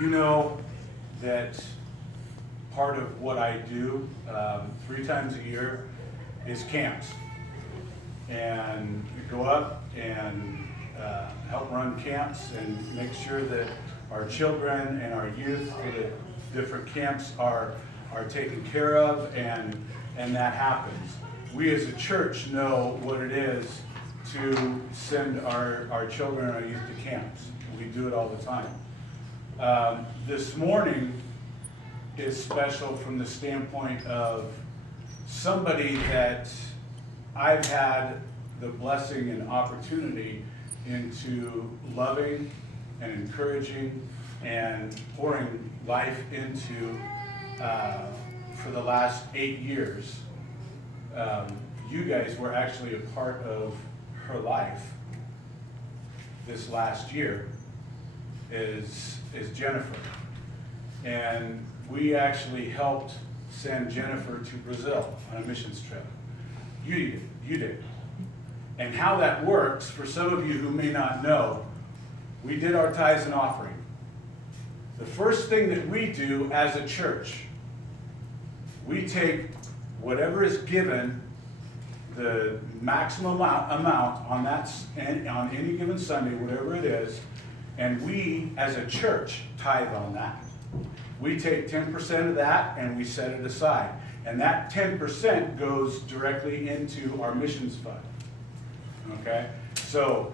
You know that part of what I do 3 times a year is camps. And we go up and help run camps and make sure that our children and our youth for the different camps are taken care of, and that happens. We as a church know what it is to send our children and our youth to camps. We do it all the time. This morning is special from the standpoint of somebody that I've had the blessing and opportunity into loving and encouraging and pouring life into for the last 8 years. You guys were actually a part of her life this last year is Jennifer. And we actually helped send Jennifer to Brazil on a missions trip. You did. And how that works, for some of you who may not know, we did our tithes and offering. The first thing that we do as a church, we take whatever is given, the maximum amount on on any given Sunday, whatever it is, and we as a church tithe on that. We take 10% of that and we set it aside. And that 10% goes directly into our missions fund. Okay? So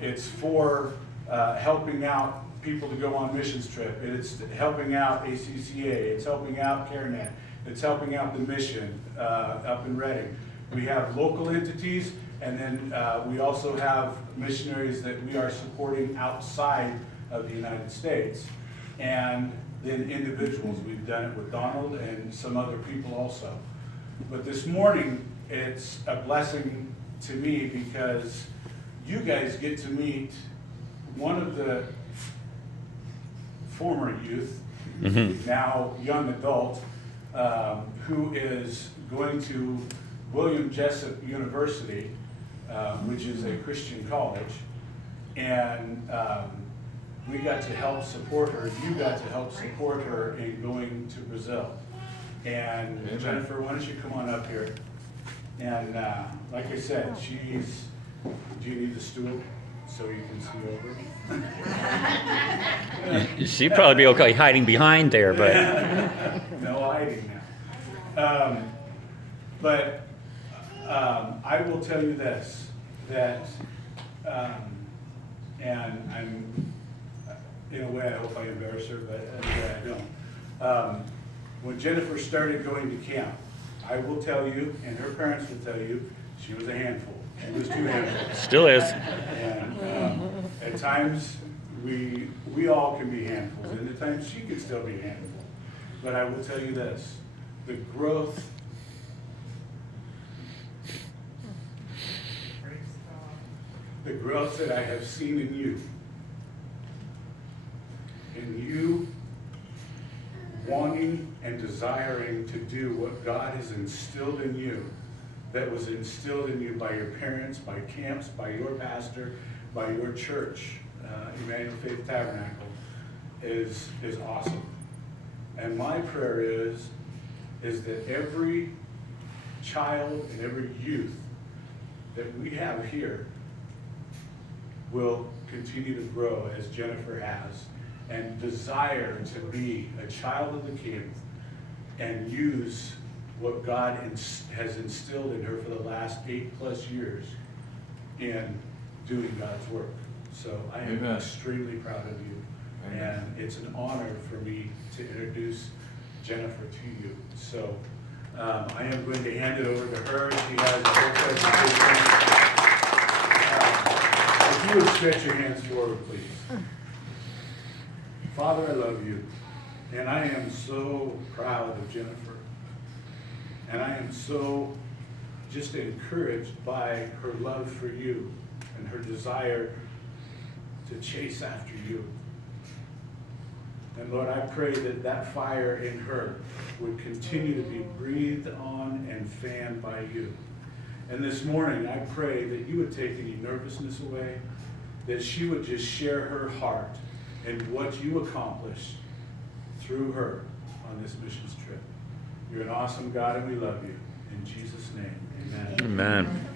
it's for helping out people to go on missions trip. It's helping out ACCA. It's helping out CareNet. It's helping out the mission up in Reading. We have local entities, and then we also have missionaries that we are supporting outside of the United States. And then individuals. We've done it with Donald and some other people also. But this morning, it's a blessing to me because you guys get to meet one of the former youth, now young adult, who is going to William Jessup University, which is a Christian college, and we got to help support her. You got to help support her in going to Brazil. And Amen. Jennifer, why don't you come on up here? And like I said, do you need the stool so you can see over? She'd probably be okay hiding behind there, but. No hiding now. But I will tell you this, that, and I'm, in a way, I hope I embarrass her, but in a way I don't. When Jennifer started going to camp, I will tell you, and her parents will tell you, she was a handful. She was 2 handfuls. Still is. And at times, we all can be handfuls, and at times she could still be a handful. But I will tell you this, the growth that I have seen in you wanting and desiring to do what God has instilled in you, that was instilled in you by your parents, by camps, by your pastor, by your church, Emmanuel Faith Tabernacle, is awesome. And my prayer is that every child and every youth that we have here will continue to grow as Jennifer has, and desire to be a child of the King and use what God has instilled in her for the last 8+ years in doing God's work. So I am Amen. extremely proud of you. Amen. And it's an honor for me to introduce Jennifer to you. So I am going to hand it over to her. She has a whole presentation. If you would stretch your hands forward, please. Father, I love you, and I am so proud of Jennifer, and I am so just encouraged by her love for you and her desire to chase after you. And Lord, I pray that that fire in her would continue to be breathed on and fanned by you. And this morning, I pray that you would take any nervousness away, that she would just share her heart and what you accomplished through her on this missions trip. You're an awesome God, and we love you. In Jesus' name, amen. Amen.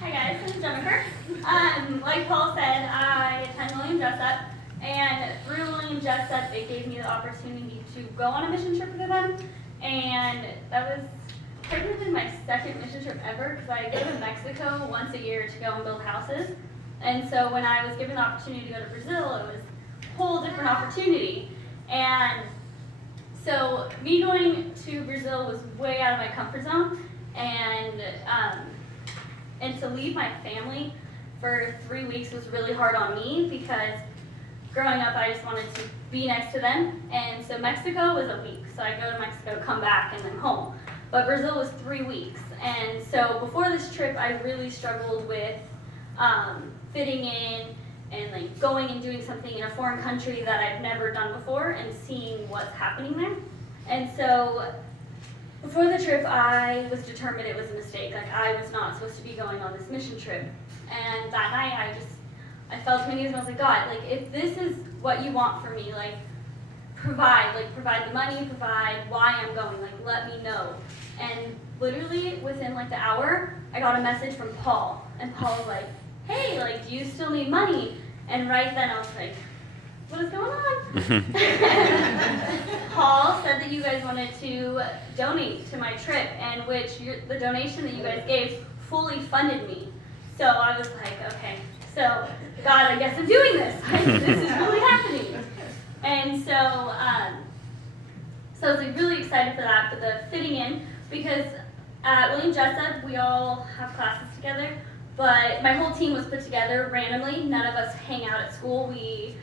Hi guys, I'm Jennifer. Like Paul said, I attend William Jessup, and through William Jessup, it gave me the opportunity to go on a mission trip with them, and that was technically my second mission trip ever, because I go to Mexico once a year to go and build houses, and so when I was given the opportunity to go to Brazil, it was a whole different opportunity, and so me going to Brazil was way out of my comfort zone, and to leave my family for 3 weeks was really hard on me, because growing up I just wanted to be next to them, and so Mexico was a week, so I go to Mexico, come back, and then home. But Brazil was 3 weeks, and so before this trip I really struggled with fitting in and like going and doing something in a foreign country that I've never done before and seeing what's happening there. And so before the trip, I was determined it was a mistake. Like, I was not supposed to be going on this mission trip. And that night, I fell to my knees and I was like, God, like, if this is what you want for me, like, provide the money, provide why I'm going, like, let me know. And literally within like the hour, I got a message from Paul. And Paul was like, hey, like, do you still need money? And right then I was like, what is going on? Paul said that you guys wanted to donate to my trip, and the donation that you guys gave fully funded me. So I was like, okay, so God, I guess I'm doing this. This is really happening. And so, I was like really excited for that, but the fitting in, because at William Jessup, we all have classes together, but my whole team was put together randomly. None of us hang out at school. We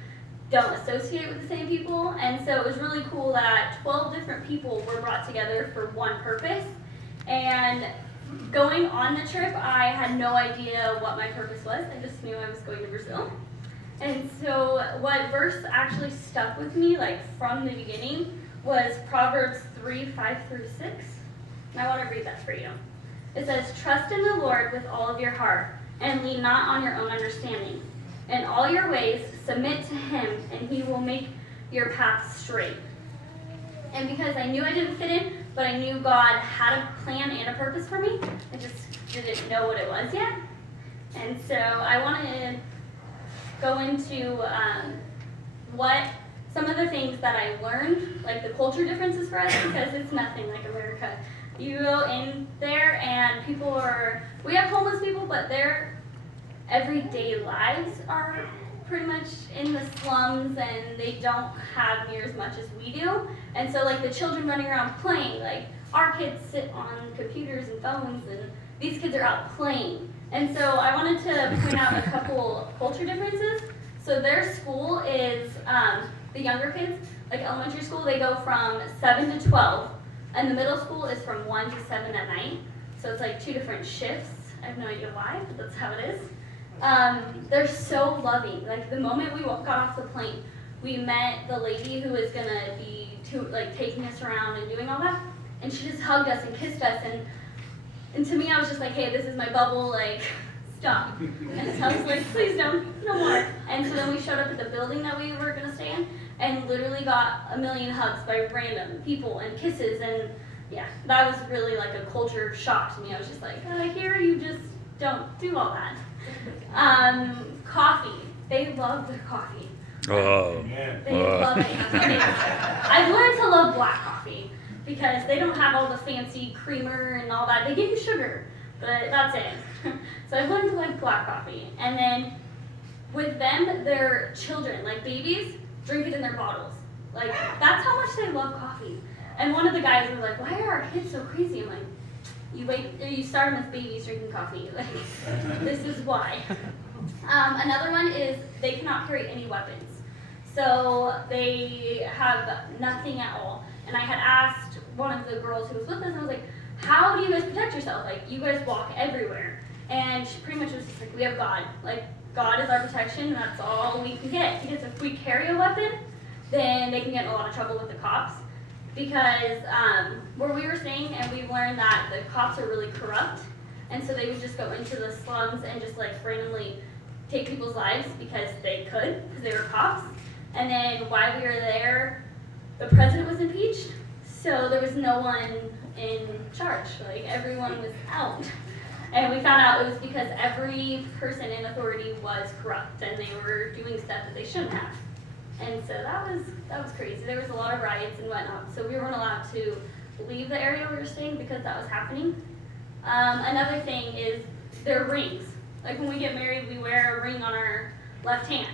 don't associate with the same people, and so it was really cool that 12 different people were brought together for one purpose. And going on the trip, I had no idea what my purpose was. I just knew I was going to Brazil. And so what verse actually stuck with me, like from the beginning, was Proverbs 3:5-6. And I want to read that for you. It says, trust in the Lord with all of your heart, and lean not on your own understanding. In all your ways, submit to him, and he will make your path straight. And because I knew I didn't fit in, but I knew God had a plan and a purpose for me, I just didn't know what it was yet. And so I want to go into what some of the things that I learned, like the culture differences for us, because it's nothing like America. You go in there and we have homeless people, but their everyday lives are pretty much in the slums, and they don't have near as much as we do. And so like the children running around playing, like our kids sit on computers and phones, and these kids are out playing. And so I wanted to point out a couple culture differences. So their school is, the younger kids, like elementary school, they go from 7 to 12, and the middle school is from 1 to 7 at night. So it's like 2 different shifts. I have no idea why, but that's how it is. They're so loving. Like the moment we got off the plane, we met the lady who was gonna be taking us around and doing all that, and she just hugged us and kissed us, and to me I was just like, hey, this is my bubble, like stop. And so I was like, please don't, no more. And so then we showed up at the building that we were gonna stay in, and literally got a million hugs by random people and kisses, and yeah, that was really like a culture shock to me. I was just like, here you just don't do all that. Coffee. They love their coffee. Oh. They love it. I've learned to love black coffee because they don't have all the fancy creamer and all that. They give you sugar, but that's it. So I've learned to like black coffee. And then with them, their children, like babies, drink it in their bottles. Like, that's how much they love coffee. And one of the guys was like, why are our kids so crazy? I'm like, you start them as babies drinking coffee. Like, this is why. Another one is they cannot carry any weapons. So they have nothing at all. And I had asked one of the girls who was with us, I was like, how do you guys protect yourself? Like, you guys walk everywhere. And she pretty much was just like, we have God. Like, God is our protection, and that's all we can get. Because if we carry a weapon, then they can get in a lot of trouble with the cops. Because where we were staying, and we learned that the cops are really corrupt, and so they would just go into the slums and just like randomly take people's lives because they could, because they were cops. And then while we were there, the president was impeached, so there was no one in charge. Like, everyone was out. And we found out it was because every person in authority was corrupt and they were doing stuff that they shouldn't have. And so that was crazy. There was a lot of riots and whatnot. So we weren't allowed to leave the area we were staying because that was happening. Another thing is their rings. Like, when we get married, we wear a ring on our left hand.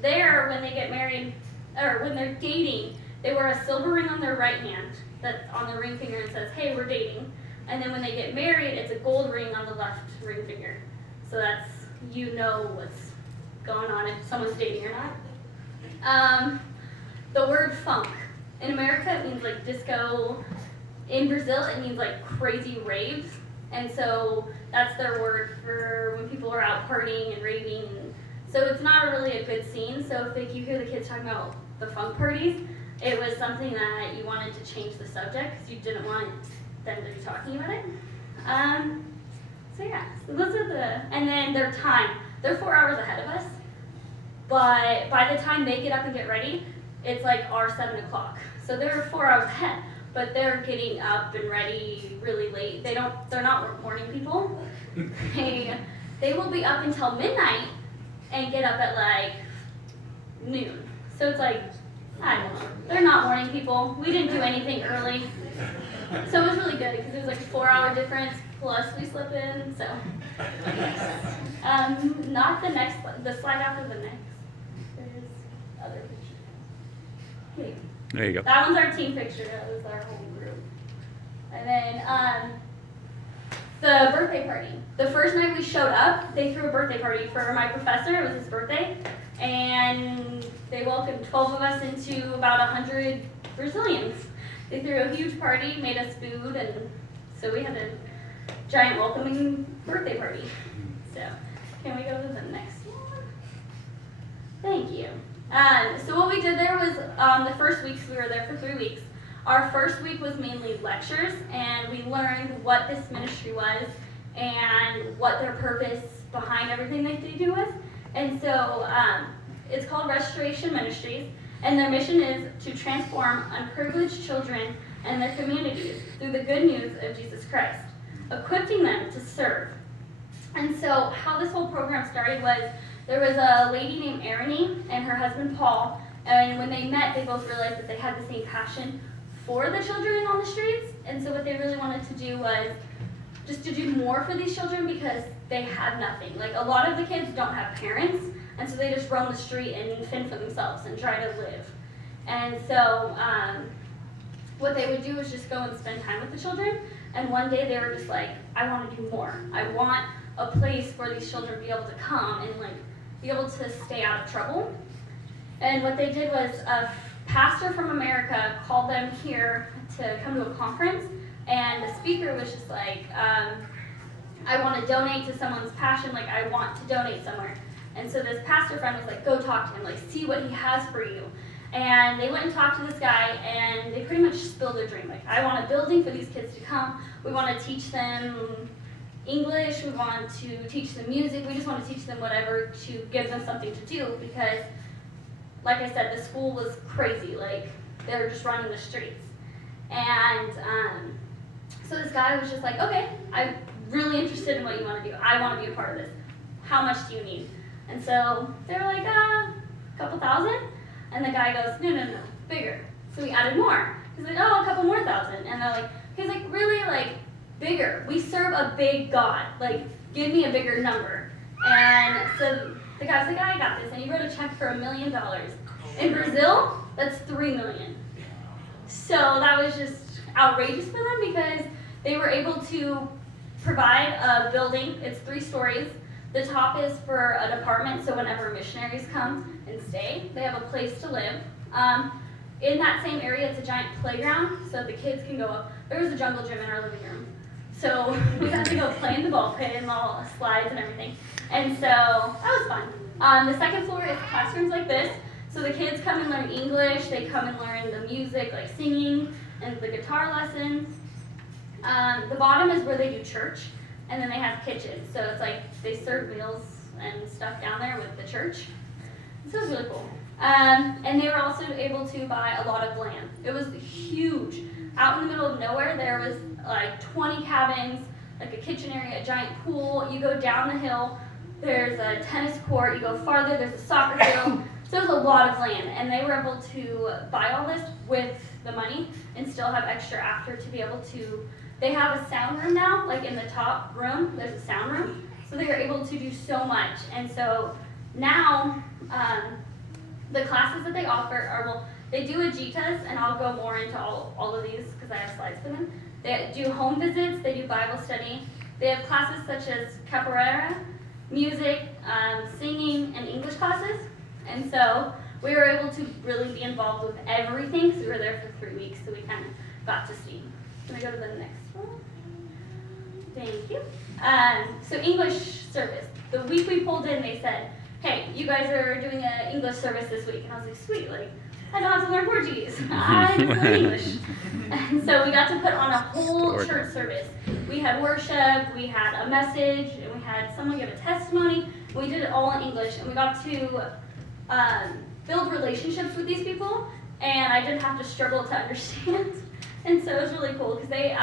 There, when they get married, or when they're dating, they wear a silver ring on their right hand that's on the ring finger and says, hey, we're dating. And then when they get married, it's a gold ring on the left ring finger. So that's, you know what's going on if someone's dating or not. The word funk. In America, it means like disco. In Brazil, it means like crazy raves. And so that's their word for when people are out partying and raving. And so it's not really a good scene. So if like, you hear the kids talking about the funk parties, it was something that you wanted to change the subject because you didn't want them to be talking about it. So yeah, so those are and then their time. They're 4 hours ahead of us. But by the time they get up and get ready, it's like our 7 o'clock. So they're 4 hours ahead, but they're getting up and ready really late. They're not morning people. They will be up until midnight and get up at like noon. So it's like, I don't know. They're not morning people. We didn't do anything early. So it was really good because it was like a 4-hour difference plus we slept in, so. Not the slide after the next. There's other pictures. Okay. There you go. That one's our team picture. That was our whole group. And then the birthday party. The first night we showed up, they threw a birthday party for my professor. It was his birthday. And they welcomed 12 of us into about 100 Brazilians. They threw a huge party, made us food, and so we had a giant welcoming birthday party. So, can we go to the next one? Thank you. So what we did there was, the first weeks, we were there for 3 weeks. Our first week was mainly lectures, and we learned what this ministry was and what their purpose behind everything that they do is. And so it's called Restoration Ministries, and their mission is to transform unprivileged children and their communities through the good news of Jesus Christ, equipping them to serve. And so how this whole program started was there was a lady named Erin and her husband Paul, and when they met, they both realized that they had the same passion for the children on the streets. And so what they really wanted to do was just to do more for these children because they had nothing. Like, a lot of the kids don't have parents, and so they just roam the street and fend for themselves and try to live. And so what they would do is just go and spend time with the children. And one day they were just like, I want to do more. I want a place for these children to be able to come and like be able to stay out of trouble. And what they did was a pastor from America called them here to come to a conference, and the speaker was just like, I want to donate to someone's passion, like I want to donate somewhere. And so this pastor friend was like, go talk to him, like see what he has for you. And they went and talked to this guy, and they pretty much spilled their dream. Like, I want a building for these kids to come. We want to teach them English. We want to teach them music. We just want to teach them whatever to give them something to do because, like I said, the school was crazy. Like, they were just running the streets. And so this guy was just like, okay, I'm really interested in what you want to do. I want to be a part of this. How much do you need? And so they were like, a couple thousand. And the guy goes, no, bigger. So we added more. He's like, oh, a couple more thousand. And they're like, he's like, really, like, bigger. We serve a big God. Like, give me a bigger number. And so the guy's like, I got this. And he wrote a check for $1 million. In Brazil, that's $3 million. So that was just outrageous for them because they were able to provide a building. It's 3 stories. The top is for an apartment, so whenever missionaries come and stay, they have a place to live. In that same area, it's a giant playground, so the kids can go up. There was a jungle gym in our living room. So we had to go play in the ball pit and all the slides and everything. And so that was fun. The second floor is classrooms like this. So the kids come and learn English, they come and learn the music, like singing, and the guitar lessons. The bottom is where they do church. And then they have kitchens, so it's like they serve meals and stuff down there with the church. So it was really cool. And they were also able to buy a lot of land. It was huge. Out in the middle of nowhere, there was like 20 cabins, like a kitchen area, a giant pool. You go down the hill, there's a tennis court. You go farther, there's a soccer field. So it was a lot of land, and they were able to buy all this with the money and still have extra after to be able to. They have a sound room now, like in the top room, there's a sound room. So they are able to do so much. And so now, the classes that they offer are, well, they do Ajitas, and I'll go more into all of these because I have slides for them. They do home visits, they do Bible study. They have classes such as capoeira, music, singing, and English classes. And so we were able to really be involved with everything because we were there for 3 weeks, so we kind of got to see. Can I go to the next one? Thank you. So English service. The week we pulled in, they said, hey, you guys are doing an English service this week. And I was like, sweet, like, I don't have to learn Portuguese. I just learn English. And so we got to put on a whole church service. We had worship, we had a message, and we had someone give a testimony. We did it all in English, and we got to build relationships with these people, and I didn't have to struggle to understand. And so it was really cool because they,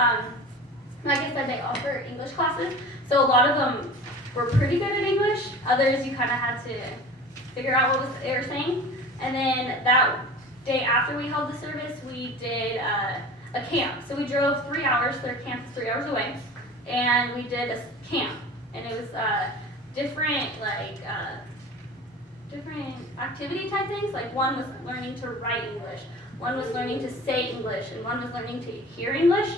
like I said, they offer English classes. So a lot of them were pretty good at English. Others you kind of had to figure out what they were saying. And then that day after we held the service, we did a camp. So we drove 3 hours. Their camp is 3 hours away, and we did a camp. And it was different different activity type things. Like one was learning to write English, one was learning to say English, and one was learning to hear English.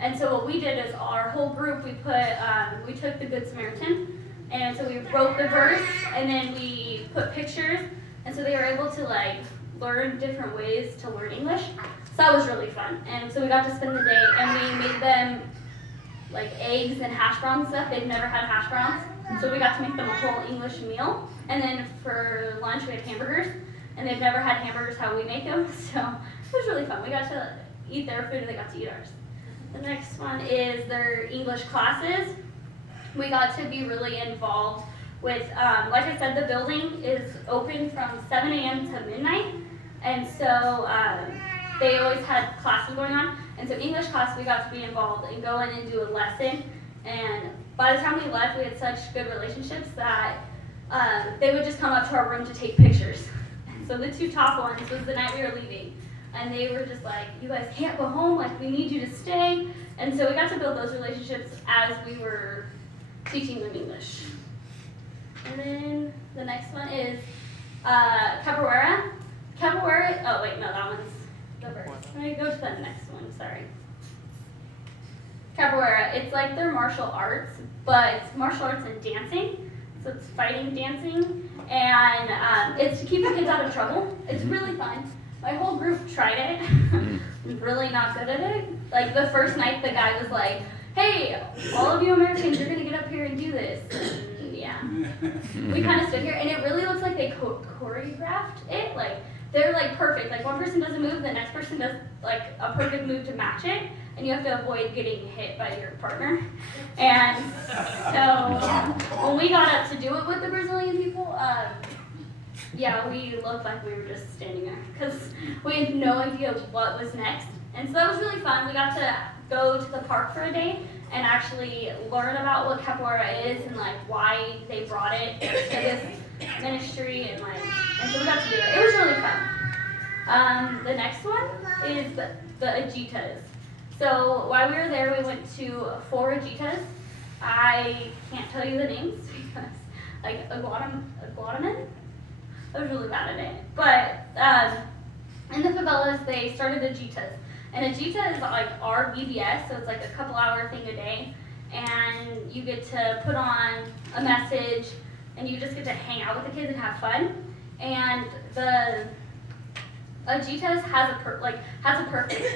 And so what we did is our whole group, we took the Good Samaritan, and so we wrote the verse, and then we put pictures, and so they were able to like learn different ways to learn English. So that was really fun. And so we got to spend the day, and we made them like eggs and hash browns and stuff. They'd never had hash browns, so we got to make them a whole English meal. And then for lunch we had hamburgers, and they've never had hamburgers how we make them, so it was really fun. We got to eat their food, and they got to eat ours. The next one is their English classes. We got to be really involved with, like I said, the building is open from 7 a.m. to midnight, and so they always had classes going on. And so English class, we got to be involved and go in and do a lesson. And by the time we left, we had such good relationships that they would just come up to our room to take pictures. And so the two top ones was the night we were leaving. And they were just like, you guys can't go home, like we need you to stay. And so we got to build those relationships as we were teaching them English. And then the next one is capoeira. Capoeira, oh wait, no, that one's the verse. Let me go to the next one, sorry. Capoeira, it's like their martial arts, but it's martial arts and dancing. So it's fighting dancing, and it's to keep the kids out of trouble. It's really fun. My whole group tried it. I'm really not good at it. Like the first night, the guy was like, hey, all of you Americans, you're gonna get up here and do this. And yeah, we kind of stood here, and it really looks like they choreographed it. Like they're like perfect. Like one person does a move, the next person does like a perfect move to match it, and you have to avoid getting hit by your partner. And so when we got up to do it with the Brazilian people, yeah, we looked like we were just standing there because we had no idea what was next. And so that was really fun. We got to go to the park for a day and actually learn about what capoeira is and like why they brought it to this ministry and so we got to do it. It was really fun. The next one is the Ajitas. So while we were there, we went to 4 Ajitas. I can't tell you the names because like Aguadaman. I was really bad at it. But in the favelas, they started Ajitas. And Ajita is like our VBS, so it's like a couple-hour thing a day. And you get to put on a message, and you just get to hang out with the kids and have fun. And the Ajitas has a purpose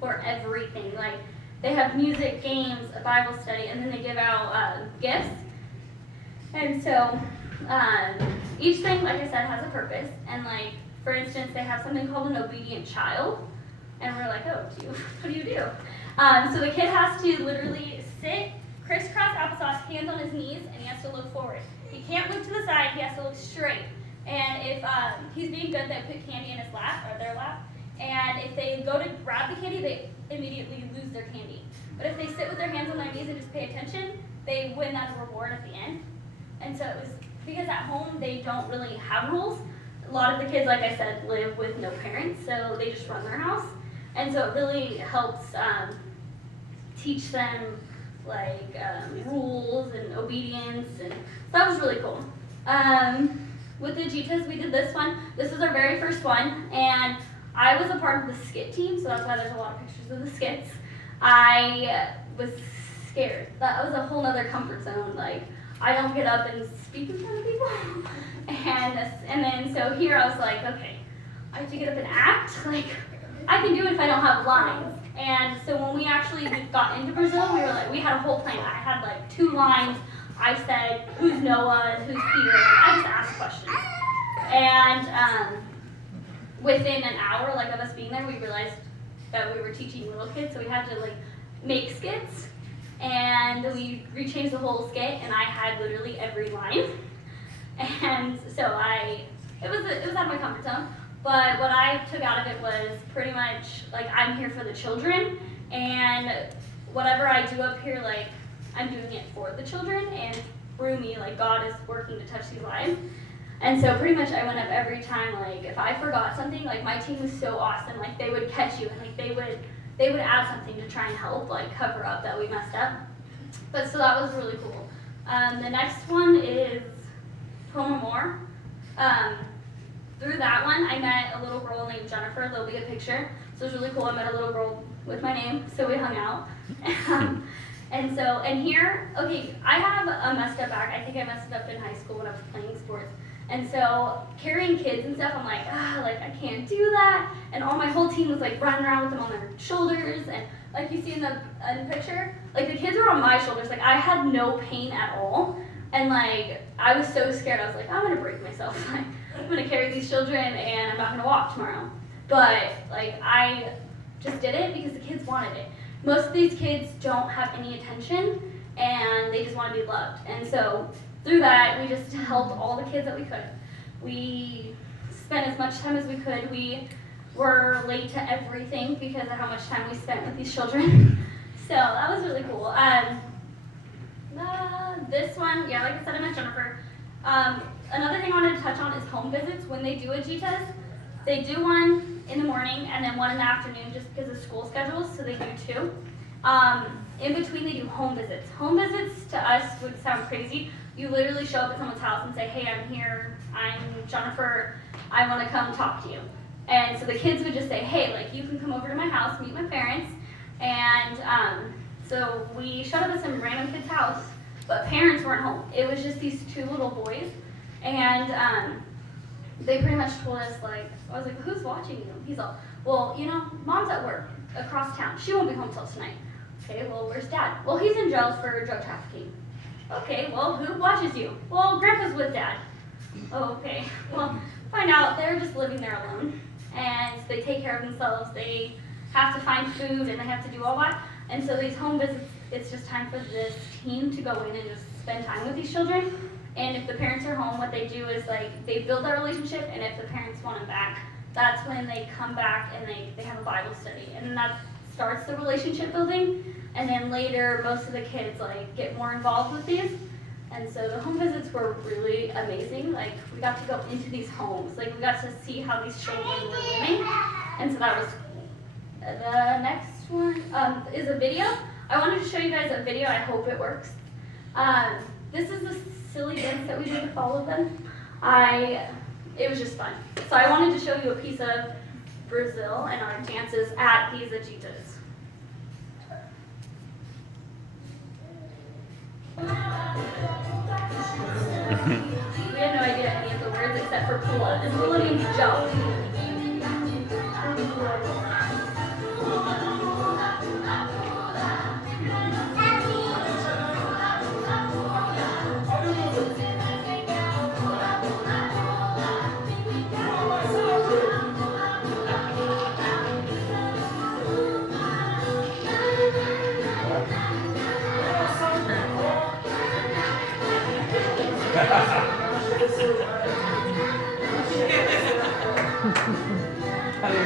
for everything. Like they have music, games, a Bible study, and then they give out gifts. And so each thing, like I said, has a purpose. And like, for instance, they have something called an obedient child. And we're like, oh, what do you do? So the kid has to literally sit, crisscross applesauce, hands on his knees, and he has to look forward. He can't move to the side. He has to look straight. And if he's being good, they put candy in his lap or their lap. And if they go to grab the candy, they immediately lose their candy. But if they sit with their hands on their knees and just pay attention, they win that reward at the end. And so it was because at home they don't really have rules. A lot of the kids, like I said, live with no parents, so they just run their house. And so it really helps teach them like rules and obedience, and so that was really cool. With the Jitas, we did this one. This was our very first one, and I was a part of the skit team, so that's why there's a lot of pictures of the skits. I was scared. That was a whole other comfort zone. Like, I don't get up and speak in front of people. and then so here I was like, okay, I have to get up and act. Like, I can do it if I don't have lines. And so when we actually got into Brazil, we had a whole plan. I had like 2 lines. I said, who's Noah and who's Peter? I just asked questions. And within an hour, like, of us being there, we realized that we were teaching little kids, so we had to like make skits. And we rechanged the whole skit, and I had literally every line. And so it was out of my comfort zone. But what I took out of it was pretty much like, I'm here for the children, and whatever I do up here, like, I'm doing it for the children, and through me, like, God is working to touch these lives. And so pretty much I went up every time, like, if I forgot something, like, my team was so awesome, like, they would catch you, and like they would add something to try and help, like, cover up that we messed up. But so that was really cool. The next one is Toma Moore. Through that one, I met a little girl named Jennifer. There'll be a picture. So it was really cool. I met a little girl with my name, so we hung out. And here, okay, I have a messed up back. I think I messed it up in high school when I was playing sports. And so carrying kids and stuff, I'm like, like, I can't do that. And my whole team was like running around with them on their shoulders. And like you see in the picture, like, the kids were on my shoulders. Like, I had no pain at all. And like, I was so scared. I was like, I'm gonna break myself. Like, I'm gonna carry these children and I'm not gonna walk tomorrow. But like, I just did it because the kids wanted it. Most of these kids don't have any attention, and they just want to be loved. And so through that, we just helped all the kids that we could. We spent as much time as we could. We were late to everything because of how much time we spent with these children. So that was really cool. This one, yeah, like I said, I met Jennifer. Another thing I wanted to touch on is home visits. When they do a G-test, they do one in the morning and then one in the afternoon just because of school schedules, so they do 2. In between, they do home visits. Home visits to us would sound crazy. You literally show up at someone's house and say, hey, I'm here, I'm Jennifer, I want to come talk to you. And so the kids would just say, hey, like, you can come over to my house, meet my parents. And so we showed up at some random kid's house, but parents weren't home. It was just these 2 little boys. And they pretty much told us, like, I was like, who's watching you? He's all, well, you know, mom's at work across town. She won't be home till tonight. Okay, well, where's dad? Well, he's in jail for drug trafficking. Okay, well, who watches you? Well, grandpa's with dad. Oh, okay. Well, find out they're just living there alone. And they take care of themselves. They have to find food and they have to do all that. And so these home visits, it's just time for this team to go in and just spend time with these children. And if the parents are home, what they do is, like, they build that relationship, and if the parents want them back, that's when they come back and they have a Bible study. And then that starts the relationship building. And then later, most of the kids, like, get more involved with these. And so the home visits were really amazing. Like, we got to go into these homes. Like, we got to see how these children were living. And so that was cool. The next one is a video. I wanted to show you guys a video. I hope it works. This is the silly dance that we did with all of them. It was just fun. So I wanted to show you a piece of Brazil and our dances at these Agitas. We had no idea any of the words except for pula, and pula means jump.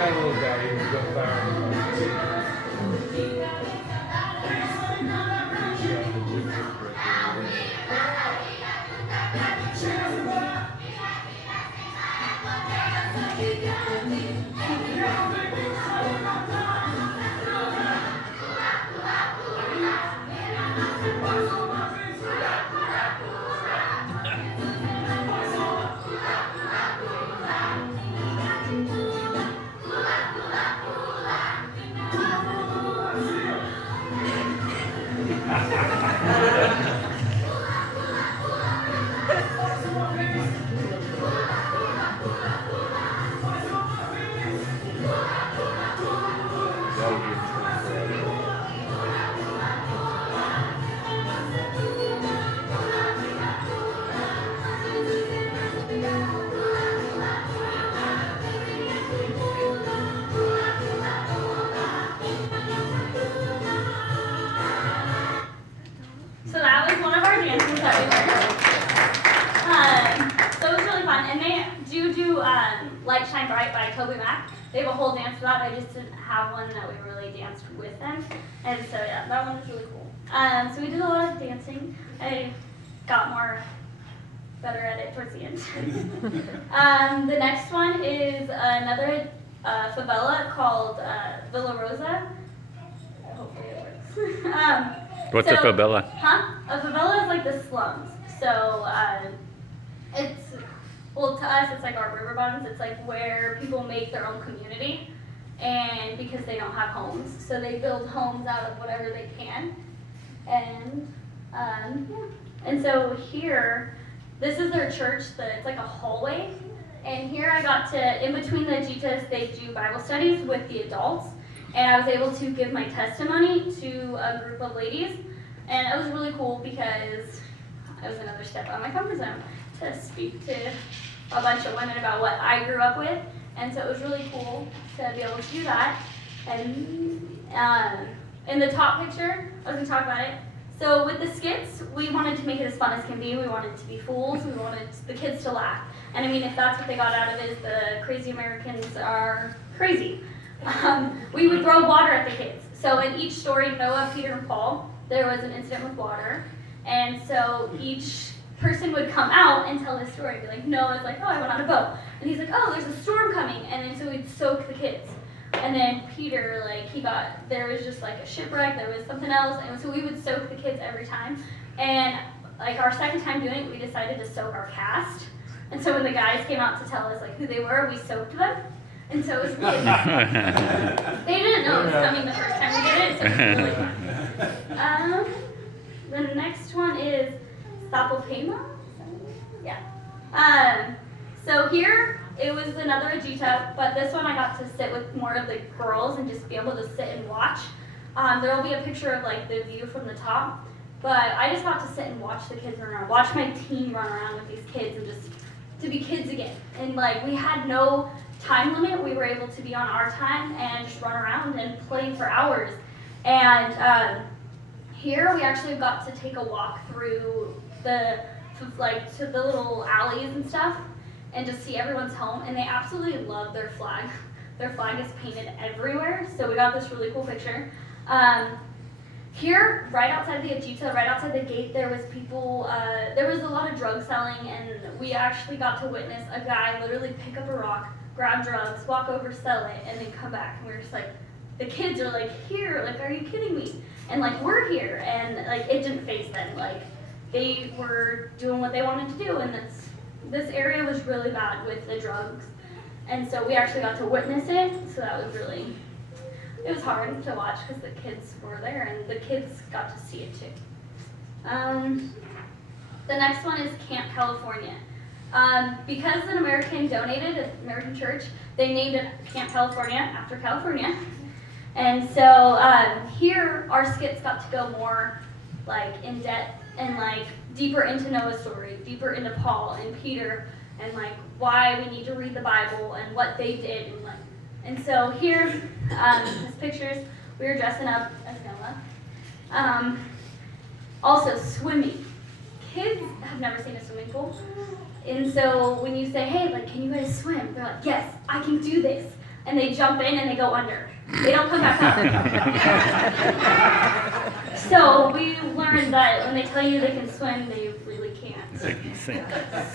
got a little guy, he was go fire. So that was one of our dances that we learned. So it was really fun. And they do Light Shine Bright by Toby Mac. They have a whole dance for that. I just didn't have one that we really danced with them. And so yeah, that one was really cool. So we did a lot of dancing. I got better at it towards the end. The next one is another favela called Villa Rosa. Hopefully it works. What's a favela? Huh? A favela is like the slums. So well, to us, it's like our river bottoms. It's like where people make their own community, and because they don't have homes, so they build homes out of whatever they can. And yeah. And so here, this is their church. It's like a hallway. And here I got to, in between the Ajitas, they do Bible studies with the adults. And I was able to give my testimony to a group of ladies. And it was really cool because it was another step out of my comfort zone to speak to a bunch of women about what I grew up with. And so it was really cool to be able to do that. And in the top picture, I was going to talk about it. So with the skits, we wanted to make it as fun as can be. We wanted to be fools. We wanted the kids to laugh. And I mean, if that's what they got out of it, is the crazy Americans are crazy. We would throw water at the kids. So in each story, Noah, Peter, and Paul, there was an incident with water. And so each person would come out and tell his story. Be like, Noah's like, oh, I went on a boat. And he's like, oh, there's a storm coming. And then so we'd soak the kids. And then Peter, like, there was just like a shipwreck, there was something else. And so we would soak the kids every time. And like our second time doing it, we decided to soak our cast. And so when the guys came out to tell us like who they were, we soaked them. And so it was really fun. They didn't know it was coming the first time we did it, so it was really fun. The next one is Sapopema. Yeah. So here, it was another Ajita, but this one I got to sit with more of the girls and just be able to sit and watch. There will be a picture of like the view from the top, but I just got to sit and watch the kids run around, watch my team run around with these kids and just to be kids again. And like we had no time limit, we were able to be on our time and just run around and play for hours. And here we actually got to take a walk through to the little alleys and stuff and just see everyone's home, and they absolutely love their flag. Their flag is painted everywhere, so we got this really cool picture. Here, right outside the Ajita, right outside the gate, there was people, there was a lot of drug selling, and we actually got to witness a guy literally pick up a rock, grab drugs, walk over, sell it, and then come back. And we were just like, the kids are like, here, like, are you kidding me? And like, we're here, and like, it didn't faze them. Like, they were doing what they wanted to do, and this area was really bad with the drugs. And so we actually got to witness it, so that was really, it was hard to watch because the kids were there and the kids got to see it too. The next one is Camp California. Because an American donated, an American church, they named it Camp California after California. And so here our skits got to go more like in depth and like deeper into Noah's story, deeper into Paul and Peter, and like why we need to read the Bible and what they did, and so here, these pictures, we were dressing up as Noah. Also swimming. Kids have never seen a swimming pool, and so when you say, hey, like, can you guys swim? They're like, yes, I can do this. and they jump in and they go under. They don't come back up. So we learned that when they tell you they can swim, they really can't.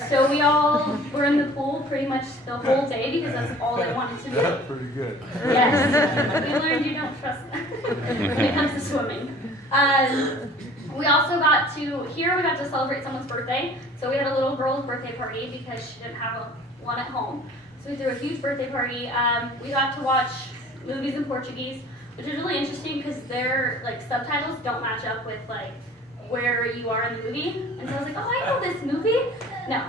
So we all were in the pool pretty much the whole day because that's all they wanted to do. That's pretty good. Yes, we learned you don't trust them when it comes to swimming. We also got to celebrate someone's birthday. So we had a little girl's birthday party because she didn't have one at home. So we threw a huge birthday party. We got to watch movies in Portuguese, which is really interesting because their like subtitles don't match up with like where you are in the movie. And so I was like, oh, I know this movie. No,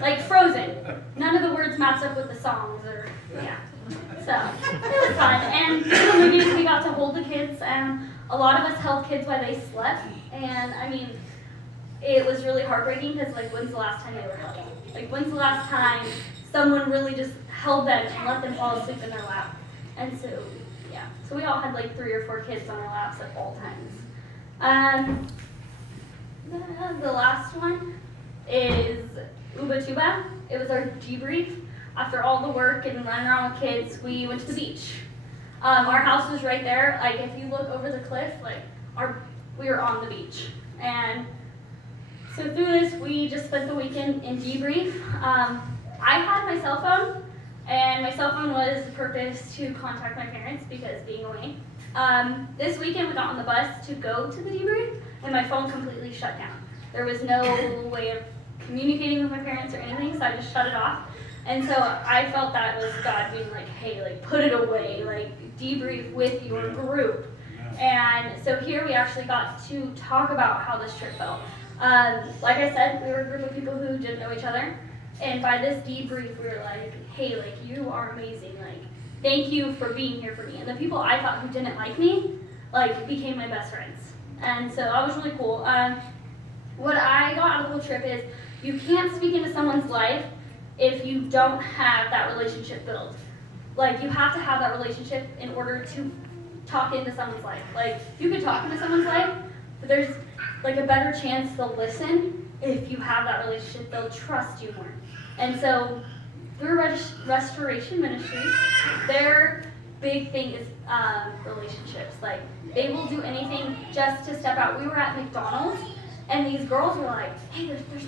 like Frozen. None of the words match up with the songs or yeah. So it was fun. And in the movies we got to hold the kids, and a lot of us held kids while they slept. And I mean, it was really heartbreaking because like when's the last time they were held? Like when's the last time someone really just held them and let them fall asleep in their lap? And so yeah, so we all had like 3 or 4 kids on our laps at all times. The last one is Ubatuba. It was our debrief. After all the work and running around with kids, we went to the beach. Our house was right there. Like if you look over the cliff, like we were on the beach. And so through this, we just spent the weekend in debrief. I had my cell phone, and my cell phone was the purpose to contact my parents because being away. This weekend we got on the bus to go to the debrief, and my phone completely shut down. There was no way of communicating with my parents or anything, so I just shut it off. And so I felt that was God being like, hey, like put it away, like debrief with your group. And so here we actually got to talk about how this trip felt. Like I said, we were a group of people who didn't know each other. And by this debrief, we were like, hey, like you are amazing. Like, thank you for being here for me. And the people I thought who didn't like me, like became my best friends. And so that was really cool. What I got out of the whole trip is you can't speak into someone's life if you don't have that relationship built. Like you have to have that relationship in order to talk into someone's life. Like you could talk into someone's life, but there's like a better chance they'll listen if you have that relationship. They'll trust you more. And so through Restoration Ministries, their big thing is relationships. Like they will do anything just to step out. We were at McDonald's, and these girls were like, hey, there's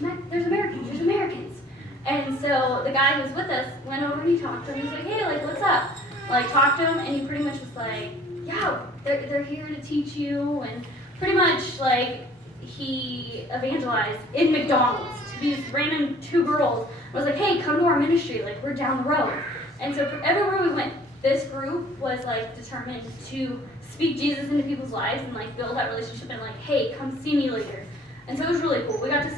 Americans. And so the guy who was with us went over and he talked to him. He was like, hey, like, what's up? Like, talked to him, and he pretty much was like, yeah, they're here to teach you. And pretty much, like, he evangelized in McDonald's to these random 2 girls. I was like, hey, come to our ministry. Like, we're down the road. And so everywhere we went, this group was, like, determined to speak Jesus into people's lives and, like, build that relationship and, like, hey, come see me later. And so it was really cool. We got to